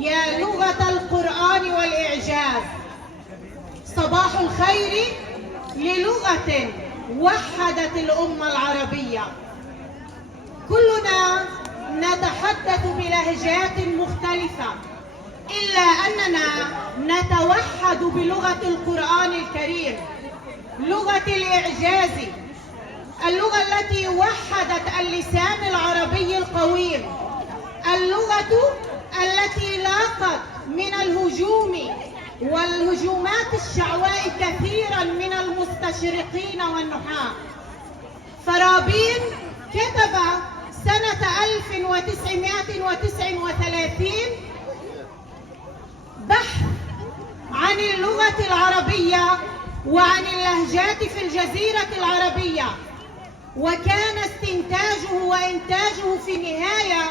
يا لغة القرآن والإعجاز. صباح الخير للغة وحدت الأمة العربية. كلنا نتحدث بلهجات مختلفة، إلا أننا نتوحد بلغة القرآن الكريم، لغة الإعجاز، اللغة التي وحدت اللسان العربي القويم، اللغة التي لاقت من الهجوم والهجومات الشعواء كثيرا من المستشرقين والنحاة. فارابي كتب سنة 1939 بحث عن اللغة العربية وعن اللهجات في الجزيرة العربية، وكان استنتاجه وإنتاجه في النهاية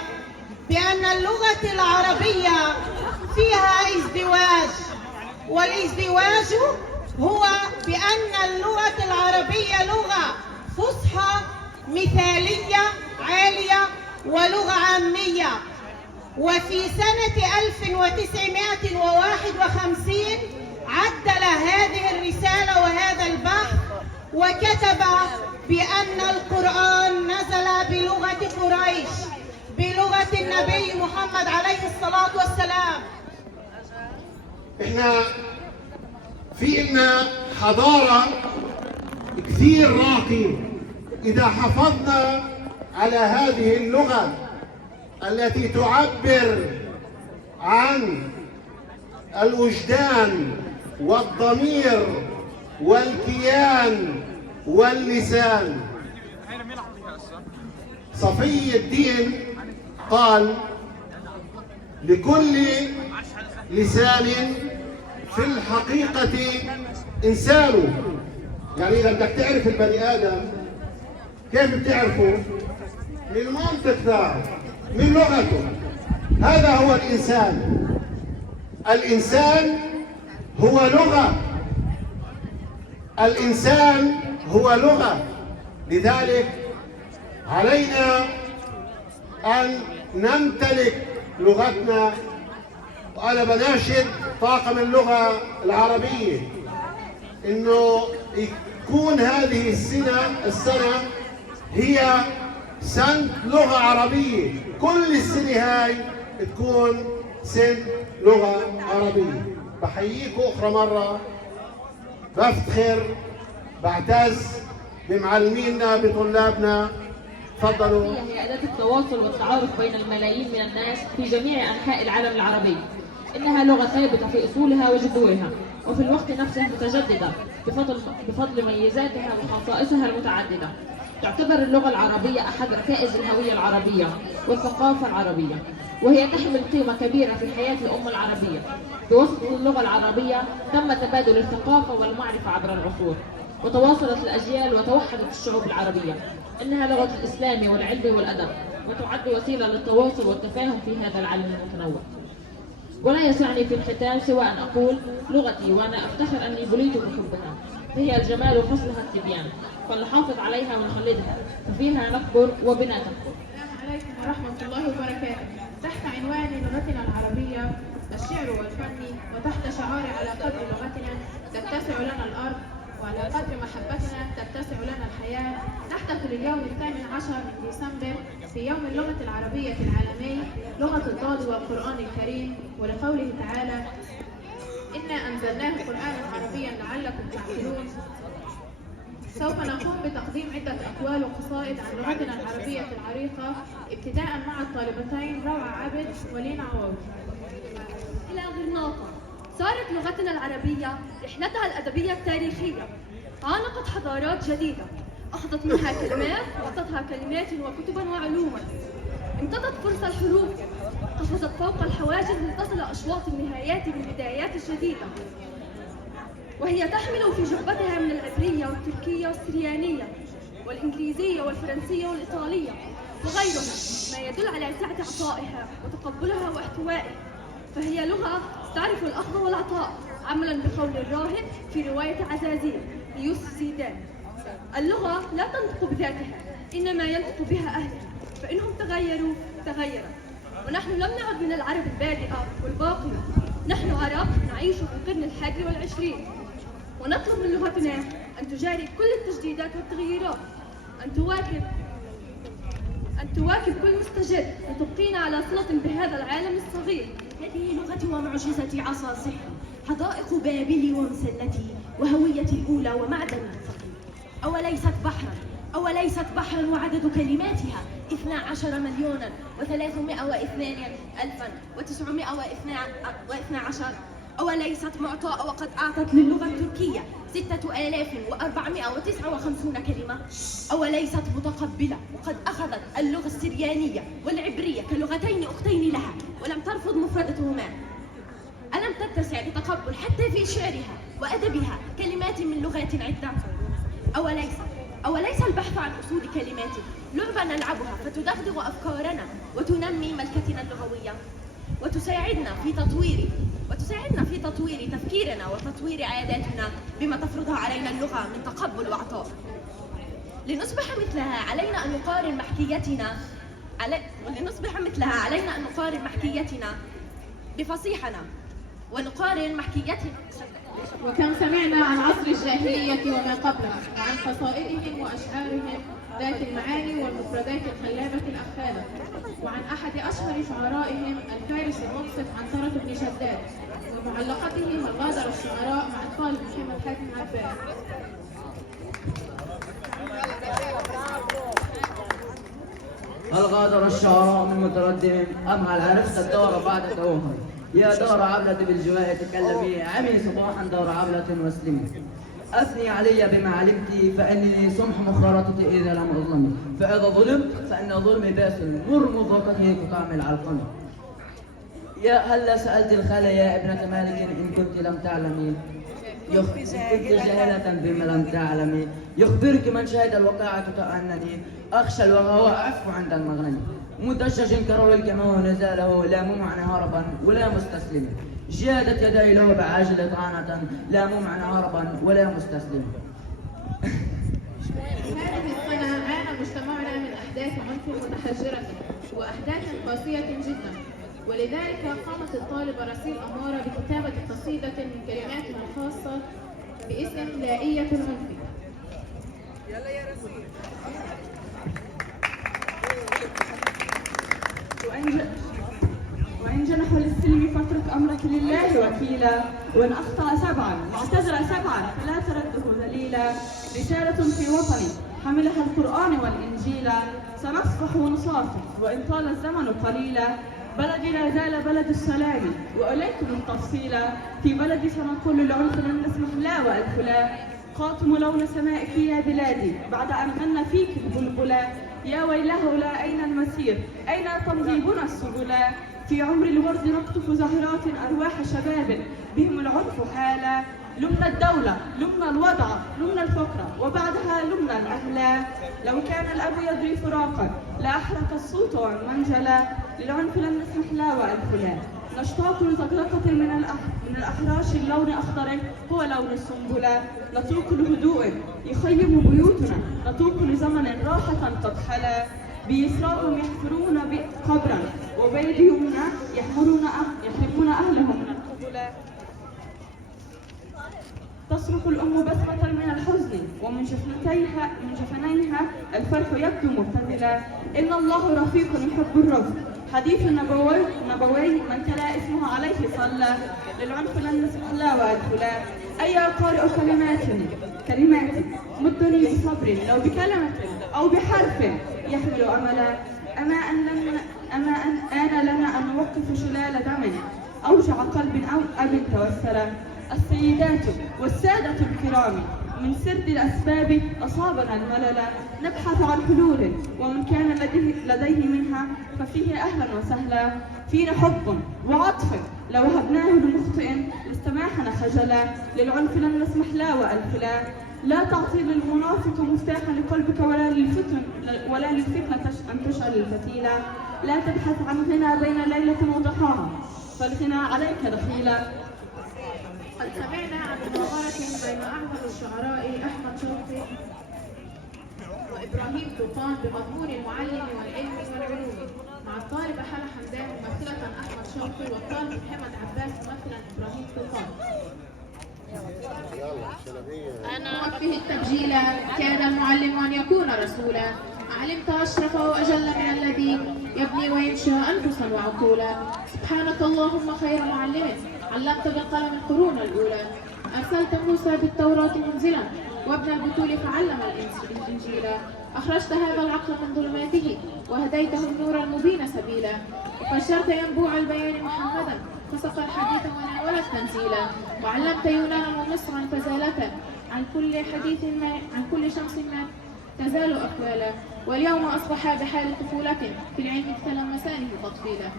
بأن اللغة العربية فيها ازدواج، والازدواج هو بأن اللغة العربية لغة فصحى مثالية عالية ولغة عامية. وفي سنة 1951 عدل هذه الرسالة وهذا البحث وكتب بأن القرآن نزل بلغة قريش، بلغة النبي محمد عليه الصلاة والسلام. احنا في إلنا حضارة كثير راقية إذا حافظنا على هذه اللغة التي تعبر عن الوجدان والضمير والكيان واللسان. صفي الدين قال: لكل لسان في الحقيقة إنسان. يعني إذا بدك تعرف البني آدم كيف بتعرفه؟ من المنطق تاعه، من لغته. هذا هو الإنسان. الإنسان هو لغة، الإنسان هو لغة. لذلك علينا أن نمتلك لغتنا. وأنا بناشد طاقم اللغة العربية إنه يكون هذه السنة هي سنة لغة عربية. كل السنة هاي تكون سنة لغة عربية. بحييكم أخرى مرة، بفتخر، بعتز بمعلمينا بطلابنا. تفضلوا. هي أداة التواصل والتعارف بين الملايين من الناس في جميع أنحاء العالم العربي. إنها لغة ثابتة في أصولها وجذورها، وفي الوقت نفسه متجددة بفضل ميزاتها وخصائصها المتعددة. تعتبر اللغة العربية أحد ركائز الهوية العربية والثقافة العربية، وهي تحمل قيمة كبيرة في حياة الأمة العربية. بواسطة اللغة العربية تم تبادل الثقافة والمعرفة عبر العصور، وتواصلت الأجيال وتوحدت الشعوب العربية. إنها لغة الإسلام والعلم والأدب، وتعد وسيلة للتواصل والتفاهم في هذا العالم المتنوع. ولا يسعني في الختام سوى أن أقول: لغتي وأنا أفتخر أني بليت بحبها، فهي الجمال وفصلها التبيان، فلنحافظ عليها ونخلدها، ففيها نكبر وبنا تكبر. السلام عليكم ورحمة الله وبركاته. تحت عنوان لغتنا العربية الشعر والفن، وتحت شعار على قدر لغتنا تتسع لنا الأرض، وعلى قدر محبتنا تتسع لنا الحياة، نحتفل اليوم 18 من ديسمبر في يوم اللغة العربية العالمي، لغة الضاد والقرآن الكريم، ولقوله تعالى: إنا أنزلناه قرآنا عربيا لعلكم تعقلون. سوف نقوم بتقديم عدة أقوال وقصائد عن لغتنا العربية العريقة، ابتداء مع الطالبتين روعة عبد ولينا عوض. إلى غرناطة صارت لغتنا العربية رحلتها الأدبية التاريخية، عانقت حضارات جديدة، أخذت منها كلمات وأعطتها كلمات وكتبا وعلوما، امتدت فرص الحروف، قفزت فوق الحواجز لتصل أشواط النهايات بالبدايات الجديدة، وهي تحمل في جعبتها من العبرية والتركية والسريانية والإنجليزية والفرنسية والإيطالية وغيرها، ما يدل على سعة عطائها وتقبلها واحتوائها. فهي لغة تعرف الأخذ والعطاء، عملا بقول الراهب في رواية عزازيل ليوسف زيدان: اللغة لا تنطق بذاتها، إنما ينطق بها أهلها، فإنهم تغيروا تغيرت. ونحن لم نعد من العرب البادئة والباقية. نحن عرب نعيش في القرن 21 ونطلب من لغتنا أن تجاري كل التجديدات والتغييرات، أن تواكب كل مستجد وتبقينا على صلة بهذا العالم الصغير. هذه لغتي ومعجزتي عصا سحر، حدائق بابلي ومسلتي، وهويتي الأولى ومعدني الفقير. أوليست بحرا وعدد كلماتها 12,302,912. أوليست معطاء وقد أعطت للغة التركية 6,459 كلمة. أوليست متقبلة وقد أخذت اللغة السريانية والعبرية كلغتين أختين لها ولم ترفض مفردتهما. ألم تتسع لتقبل حتى في شعرها وأدبها كلمات من لغات عدة. أوليس البحث عن أصول كلمات لعبة نلعبها فتدغدغ أفكارنا وتنمي ملكتنا اللغوية وتساعدنا في تطوير تفكيرنا وتطوير عاداتنا بما تفرضها علينا اللغة من تقبل وعطاء. لنصبح مثلها علينا أن نقارن محكيتنا بفصيحنا ونقارن محكيتنا. وكم سمعنا عن عصر الجاهلية وما قبلها، وعن قصائدهم وأشعارهم ذات المعاني والمفردات الخلابة الأخلاقة، وعن أحد أشهر شعرائهم الفارس المنصف عنترة بن شداد، ومعلقته من غادر الشعراء مع الطالب محمد حاتم عباس. هل غادر الشعراء من متردم أم هل عرفت الدار بعد توهم؟ يا دار عبلة بالجواء تكلمي، عمي صباحا دار عبلة واسلمي. أثني علي بما علمت فإنني سمح مخارطتي إذا لم أظلم، فإذا ظلمت فإن ظلمي باسل مر مضاقته كطعم العلقم. يا هلا سألت الخالة يا ابنة مالك إن كنت لم تعلمي، كنت جاهلة بما لم تعلمي. يخبرك من شهد الوقاعة كأنني أخشى الوغى أعف عند المغنم. مدشج كروي الكماه نزاله لا ممعن هربا ولا مستسلم. جادت يدي له بعاجل طعنة لا ممعن هربا ولا مستسلم. هذه السنة عانى مجتمعنا من أحداث عنف متحجرة وأحداث قاسية جدا، ولذلك قامت الطالبة رسيل أمارة بكتابة قصيدة من كلماتها الخاصة باسم لائية العنف. وإن جنحوا للسلم فاترك أمرك لله وكيلا، وإن أخطأ سبعا واعتذر سبعا فلا ترده ذليلا. رسالة في وطني حملها القرآن والإنجيل، سنصفح ونصافح وإن طال الزمن قليلا. بلدي لا زال بلد السلام وإليكم التفصيل، في بلدي سنقول للعنف لن نسمح لا وألف لا. قاطم لون سمائك يا بلادي بعد أن غنى فيك البلبلا. يا ويله لا أين المسير أين تمضي بنا السبلا. في عمر الورد نقطف زهرات أرواح شباب بهم العنف حالا. لمنا الدولة لمنا الوضع لمنا الفقر وبعدها لمنا الأهل. لو كان الأب يدري فراقا لا أحرق الصوت والمنجلة. للعنف لن نسمح لا وألف لا. نشتاق لزقزقة من الأحراش اللون أخضر هو لون السنبلة. نتوق لهدوء يخيم بيوتنا، نتوق لزمن راحة قد خلا. بيسراهم يحفرون قبرا وبيد يمنى يحرمون أهلهم من القبلة. تصرخ الأم بسمة من الحزن ومن شفنيها الفرح يبدو مبتذلا. إن الله رفيق يحب الرفق، حديث نبوي من تلا اسمه عليه صلى. للعنف لن نسمح لا وألف لا. أيا قارئ كلمات مدني بصبر لو بكلمة أو بحرف يحمل أملا. أما أن آن لنا أن نوقف شلال دم أوجع قلب أو أب توسلا. السيدات والسادة الكرام من سرد الأسباب أصابنا الملل. نبحث عن حلول ومن كان لديه منها ففيه أهلا وسهلا. فينا حب وعطف لو وهبناه لمخطئ لاستماحنا خجلا. للعنف لن نسمح لا وألف لا. لا تعطي للمنافق مفتاحا لقلبك ولا للفتنة أن تشعل الفتيلة. لا تبحث عن غنى بين ليلة وضحاها فالغنى عليك دخيلا. قد سمعنا عن مناظرة بين أعظم الشعراء أحمد شوقي وإبراهيم طوفان بمضمون المعلم والعلم والعلوم، مع الطالبة حلا حمدان ممثلة أحمد شوقي والطالب محمد عباس ممثلا إبراهيم سلطان. وفيه التبجيل كاد المعلم أن يكون رسولا، علمت أشرف وأجل من الذي يبني وينشئ أنفسا وعقولا. سبحانك اللهم خير معلم علمت بالقلم القرون الأولى، أرسلت موسى بالتوراة منزلا وابن البتول فعلم الإنجيل. أخرجت هذا العقل من ظلماته وهديته النور المبين سبيلا، وفجرت ينبوع البيان محمدا فسق الحديث وناول التنزيل. وعلمت يونانا ومصرا فزالتا عن كل شمس ما تزال أقوالا، واليوم أصبحا بحال طفولة في العلم تلمسانه تطفيلا.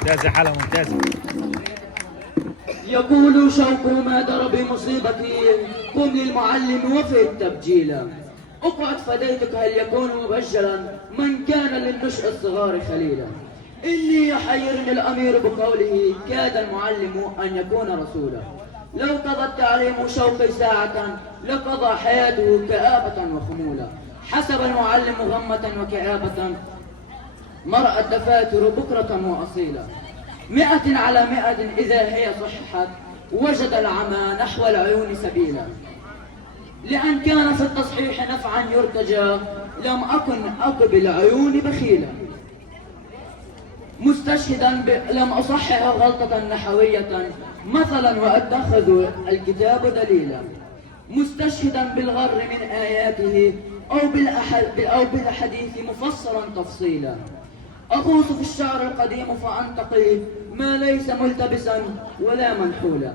ممتازة حالة ممتازة. يقول شوق ما درب مصيبتي قم للمعلم وفي التبجيل. اقعد فديتك هل يكون مبجلا من كان للنشء الصغار خليلا. إني يحيرني الأمير بقوله كاد المعلم أن يكون رسولا. لو قضى التعليم شوقي ساعة لقضى حياته كآبة وخمولا. حسب المعلم غمة وكآبة مرأى الدفاتر بكرة وأصيلا. 100 على 100 إذا هي صححت وجد العمى نحو العيون سبيلا. لأن كان في التصحيح نفعا يرتجى لم أكن أقبل عيوني بخيلا. مستشهدا لم أصحح غلطة نحوية مثلا وأتخذ الكتاب دليلا. مستشهدا بالغر من آياته أو بالحديث مفسرا تفصيلا. أغوص في الشعر القديم فأنتقي ما ليس ملتبسا ولا منحولا.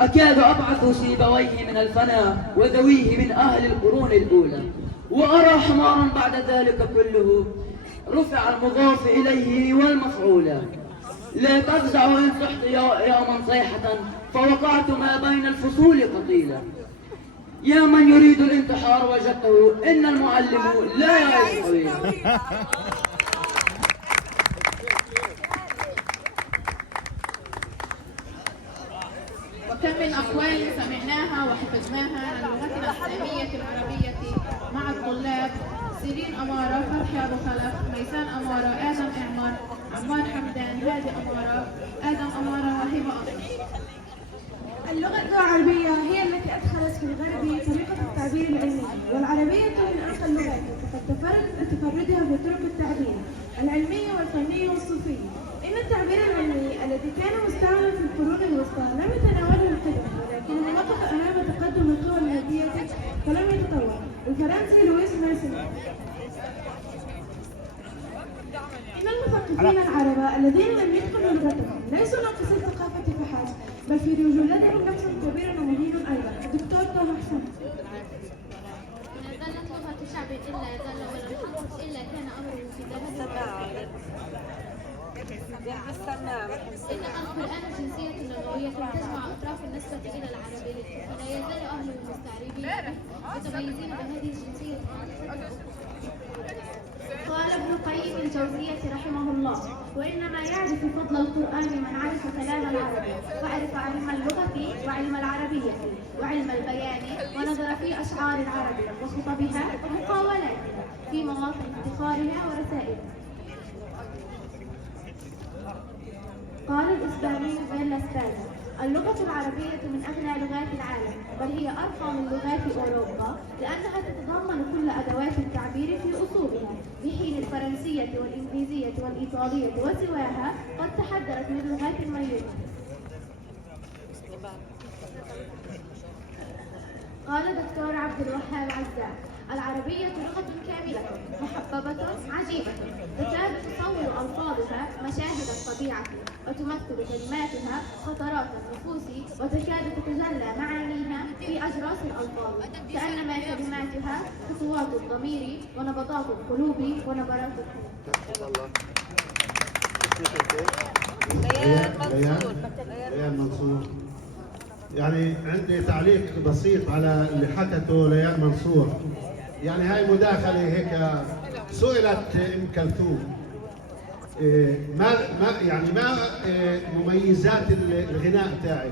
أكاد أبعث سيبويه من الفنا وذويه من أهل القرون الأولى. وأرى حمارا بعد ذلك كله رفع المضاف إليه والمفعولا. لا تفزع إن صحت يوما صيحة فوقعت ما بين الفصول قتيلا. يا من يريد الانتحار وجدته إن المعلم لا يعيش طويلا. وكم من أقوال سمعناها وحفظناها عن لغتنا الإسلامية العربية مع الطلاب سيرين أمارة، فتحي أبو خلف، ميسان أمارة، آدم إعمار، عمار حمدان، هادي أمارة، آدم أمارة، وهبة أمارة. اللغة العربية هي التي أدخلت في الغرب طريقة التعبير العلمي، والعربية من أرقى اللغات وقد تفردت بتفردها في طرق التعبير العلمي والفني والصوفي. إن التعبير العلمي الذي كان مستعملا في القرون الوسطى لم يتناوله القدم، ولكنه وقف أمام تقدم القوى المادية فلم يتطور. الفرنسي لويس مارسيل. إن المثقفين العرب الذين لم يتقنوا لغتهم ليسوا ناقصي الثقافة فحسب، بل في رجولتهم نفس كبير ومهين أيضا. الدكتور طه حسن. ما زالت لغة الشعب إلا زال ولم ينقص إلا كان أمره في ذلك. إنما القرآن جنسية لغوية تجمع أطراف النسبة إلى العربية، فلا يزال أهل المستعربين متميزين بهذه الجنسية. قال ابن القيم الجوزية رحمه الله: وإنما يعرف فضل القرآن من عرف كلام العرب، وعرف علم اللغة وعلم العربية وعلم البيان، ونظر في أشعار العرب وخطبها ومقاولاتها في مواطن افتخارها ورسائلها. قال الإسباني غير الإسباني: اللغة العربية من أغنى لغات العالم، بل هي أرقى من لغات أوروبا لأنها تتضمن كل أدوات التعبير في أصولها، بحين الفرنسية والإنجليزية والإيطالية وسواها قد تحدرت من لغات ميتة. قال دكتور عبد الوهاب عزام: العربية لغة كاملة محببة عجيبة، تكاد تصور ألفاظها مشاهد الطبيعة، وتمثل كلماتها خطرات النفوس، وتكاد تتجلى معانيها في أجراس الألفاظ، كأنما كلماتها خطوات الضمير ونبضات القلوب ونبرات القلوب. ليان منصور. يعني عندي تعليق بسيط على اللي حكته ليان منصور. يعني هاي مداخلة هيك. سئلت أم كلثوم ما مميزات الغناء تاعي؟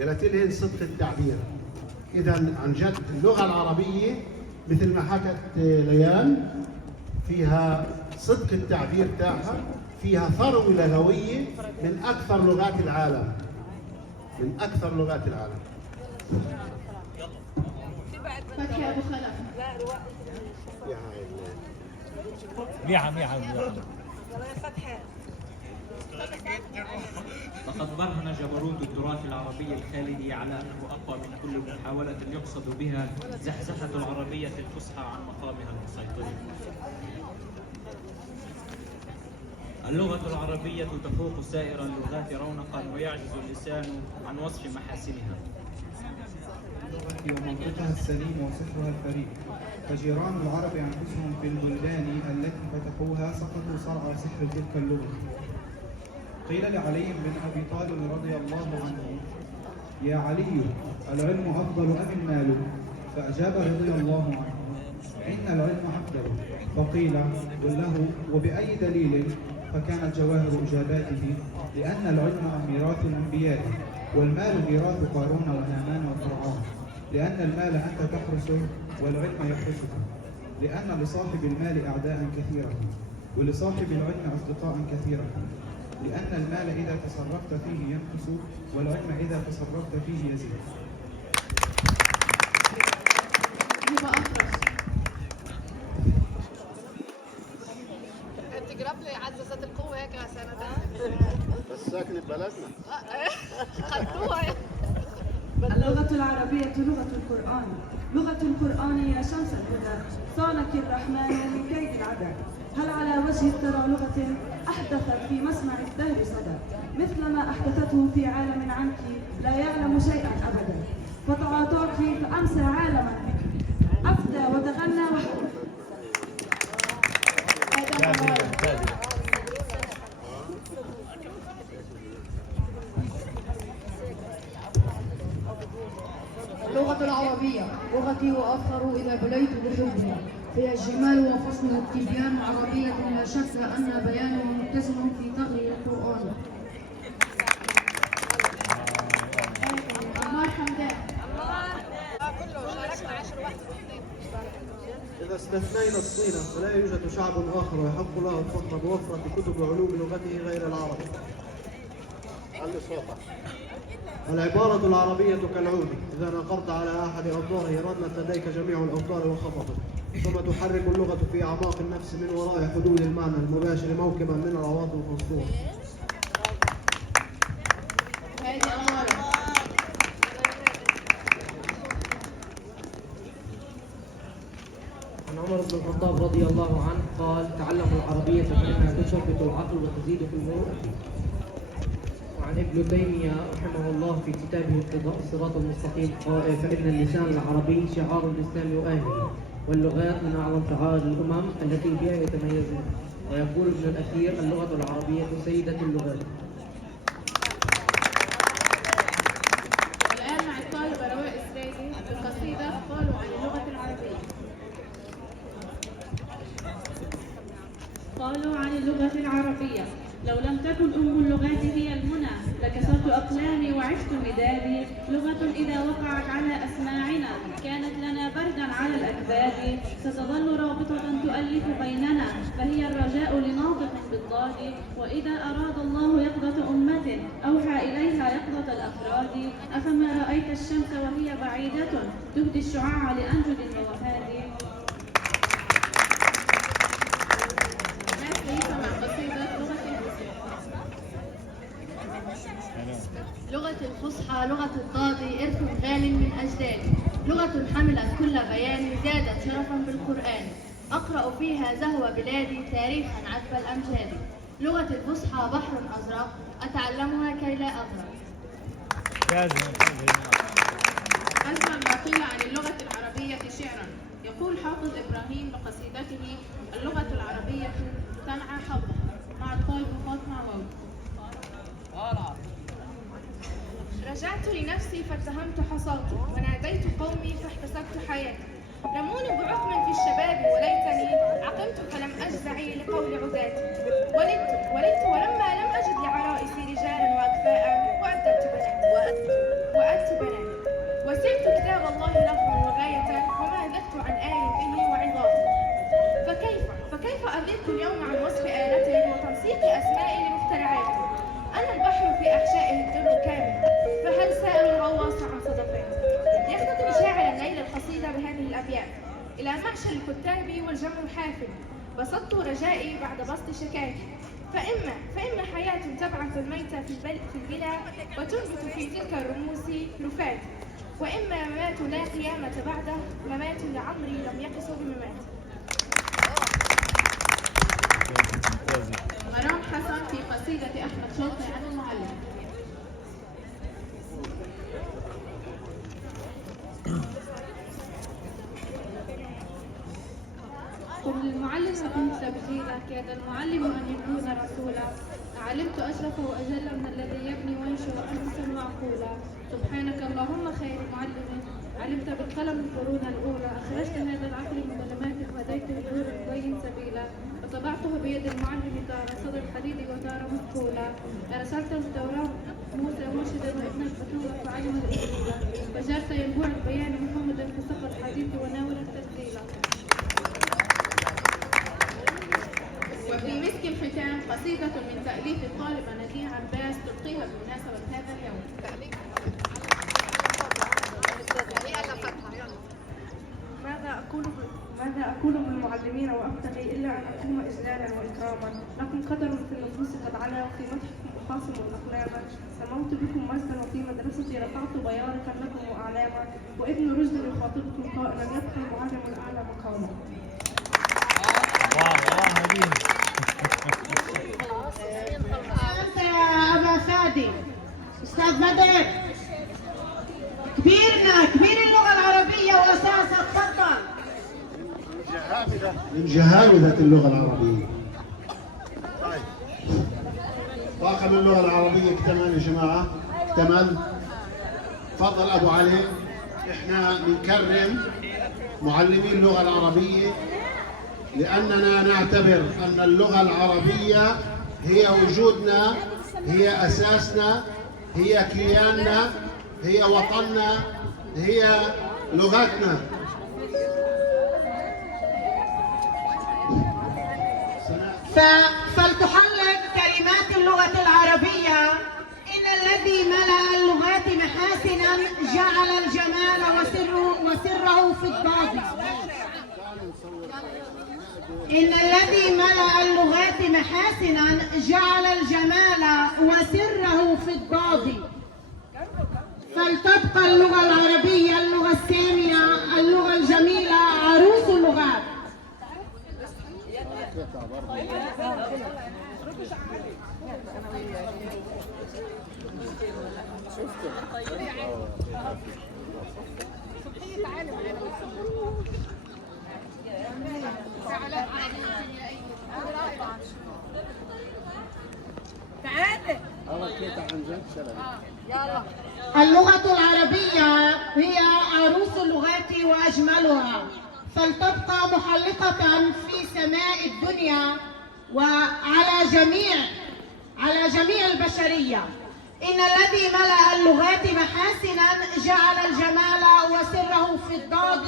قالت لهن صدق التعبير. إذا عن جد اللغة العربية مثل ما حكت ليان فيها صدق التعبير تاعها، فيها ثروة لغوية من أكثر لغات العالم، من أكثر لغات العالم. فتحي أبو خلف. لقد برهن جبروت التراث العربي الخالدي على أنه أقوى من كل محاولة يقصد بها زحزحة العربية الفصحى عن مقامها المسيطر. اللغة العربية تفوق سائر اللغات رونقا ويعجز اللسان عن وصف محاسنها. ومنطقها السليم وصفها الفريد، فجيران العرب أنفسهم في البلدان التي فتحوها سقطوا صرع سحر تلك اللغة. قيل لعلي بن أبي طالب رضي الله عنه: يا علي، العلم أفضل أم المال؟ فأجاب رضي الله عنه: إن العلم أفضل. فقيل: قل له وبأي دليل؟ فكانت جواهر إجاباته: لأن العلم ميراث الأنبياء، والمال ميراث قارون وهامان وفرعون، لأن المال أنت تحرسه والعلم يحرسك، لأن لصاحب المال أعداء كثيرة، ولصاحب العلم أصدقاء كثيرة، لأن المال إذا تصرفت فيه ينقص، والعلم إذا تصرفت فيه يزيد. انت قرب لي عززت القوة هيك يا سنة. بس ساكنة ببلدنا. خدوها. اللغة العربية لغة القرآن، لغة القرآن يا شمس الهدى، صانك الرحمن من كيد العدى. هل على وجه ترى لغة أحدثت في مسمع الدهر صدى، مثل ما أحدثته في عالم عنك لا يعلم شيئا أبدا، فتعاطاك فأمسى عالما بك، أفدى وتغنى وحده. اللغة العربية لغتي وأفخر إذا بليت بحبها، فهي الجمال وفصلها التبيان عربية لا شك أن بيانها متسم في ثغر القرآن. إذا استثنينا الصين فلا يوجد شعب آخر يحق له الفخر بوفرة كتب وعلوم لغته غير العربي. العبارة العربية كالعود، إذا نقرت على أحد أوتاره رنت لديك جميع الأوتار وخفضت، ثم تحرك اللغة في أعماق النفس من وراء حدود المعنى المباشر موكبا من العواطف والصور. عن عمر بن الخطاب رضي الله عنه قال: تعلموا العربية فإنها تثبت العقل وتزيد في المروءة. وعن ابن تيمية رحمه الله في كتابه اقتضاء الصراط المستقيم قال: فإن اللسان العربي شعار الإسلام وأهله، واللغات من أعظم شعائر الأمم التي بها يتميزون. ويقول ابن الأثير: اللغة العربية سيدة اللغات. الآن مع الطالبة رواء السريدي بالقصيدة قالوا عن اللغة العربية. قالوا عن اللغة العربية: لو لم تكن أم اللغات هي المنى لكسرت أقلامي وعشت مدادي. لغة إذا وقعت على أسماعنا كانت لنا بردا على الأكباد. ستظل رابطة تؤلف بيننا فهي الرجاء لناطق بالضاد. وإذا أراد الله يقظة أمة أوحى إليها يقظة الأفراد. أفما رأيت الشمس وهي بعيدة تهدي الشعاع لأنجد ووهاد. لغة الفصحى لغة الضاد إرث غال من أجدادي. لغة حملت كل بيان زادت شرفا بالقرآن. أقرأ فيها زهو بلادي تاريخا عذب الأمجاد. لغة الفصحى بحر أزرق أتعلمها كي لا أغرق. أجمل ما قيل عن اللغة العربية شعرا. يقول حافظ إبراهيم بقصيدته: اللغة العربية تنعى حظا. مع الطالب فاطمة عوض. رجعت لنفسي فاتهمت حصاتي، وناديت قومي فاحتسبت حياتي. رموني بعقم في الشباب وليتني عقمت فلم أجزعي لقول عزاتي. ولدت ولما لم أجد لعرائسي رجالا وأكفاء وأدبت بناتي. والله لفظا وغاية وما ذقت عن آي فيه وعظاته. فكيف أضيق اليوم عن وصف آلته وتنسيق أسمائي لمخترعاته؟ أنا البحر في أحشائه الدر كامل، فهل سأل الغواص عن صدفه؟ يختتم شاعر الليل القصيدة بهذه الأبيات: إلى معشر الكتاب والجمع حافل، بسطت رجائي بعد بسط شكاكي، فإما حياة تبعث الميت في البلا وتنبت في تلك الرموز رفات، وإما ممات لا قيامة بعده، ممات لعمري لم يقس بممات. مرام حسن في قصيدة أحمد شوقي عن المعلم. قل المعلم كنت تبجيلا، كاد المعلم أن يكون رسولا، علمت أشرف وأجل من الذي يبني وينشئ أنفسا معقولا. سبحانك اللهم خير معلم، علمت بالقلم القرون الأولى، أخرجت هذا العقل من ظلمات هديته النور البين سبيلا، وطبعته بيد المعلم دار صدى الحديد ودار مثقولا، أرسلت التوراة موسى مرشدا وابن الفتوى فعلم الإنجيل، وجرت ينبوع البيان محمدا فسق الحديث وناول التسجيلا. وفي مسك الختام قصيدة من تأليف الطالبة نادية عباس تلقيها بمناسبة هذا اليوم. ماذا أقول بالمعلمين وأبتغي إلا أن أقوم إجلالا وإكراما، لكم قدر في النفوس قد علا وفي مدحكم أخاصم أقلاما، سموت بكم مرسا وفي مدرستي رفعت بياركا لكم وأعلاما، وابن رشد يخاطبكم قائلا يبقى المعلم الأعلى مقاما. أنت يا أبا فادي أستاذ بدر، كبير اللغة العربية وأساسها، تفضل. من جهابذة اللغة العربية. طاقم اللغة العربية اكتمل يا جماعة، اكتمل. تفضل أبو علي. احنا بنكرم معلمي اللغة العربية لأننا نعتبر أن اللغة العربية هي وجودنا، هي أساسنا، هي كياننا، هي وطننا، هي لغتنا. فلتحلق كلمات اللغة العربية: إن الذي ملأ اللغات محاسنا جعل الجمال وسره في الضاد. إن الذي ملأ اللغات محاسنا جعل الجمال وسره في الضاد. فلتبقى اللغة العربية اللغة السامية، اللغة الجميلة، عروس اللغات. اللغة العربية هي عروس اللغات وأجملها، فلتبقى محلقة في سماء الدنيا وعلى جميع البشرية. إن الذي ملأ اللغات محاسنا جعل الجمال وسره في الضاد،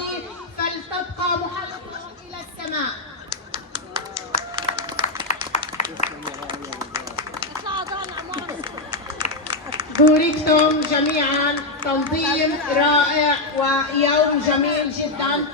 فلتبقى محلقة إلى السماء. بوركتم جميعا، تنظيم رائع ويوم جميل جدا.